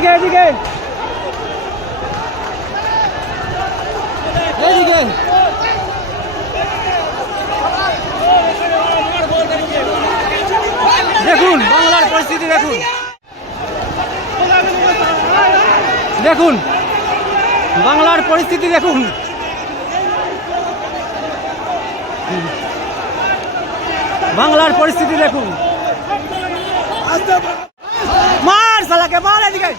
এদিকে এদিকে এদিকে দেখুন বাংলার পরিস্থিতি দেখুন দেখুন বাংলার পরিস্থিতি দেখুন বাংলার পরিস্থিতি দেখুন মার শালাকে মার এদিকে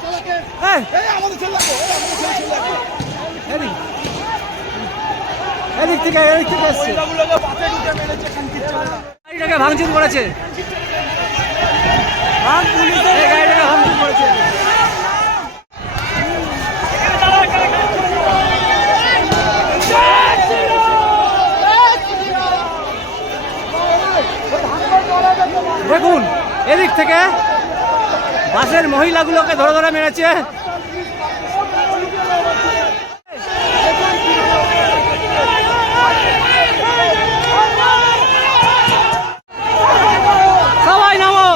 এদিক থেকে এসছে গাড়িটাকে ভাঙচুর করেছে গাড়িটাকে ভাঙচুর করেছে দেখুন এদিক থেকে বাসের মহিলাগুলোকে ধরে ধরে মেরেছে সবাই নামো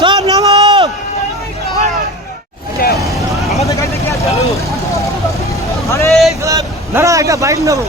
সব নামো দাঁড়া একটা বাইক নেবো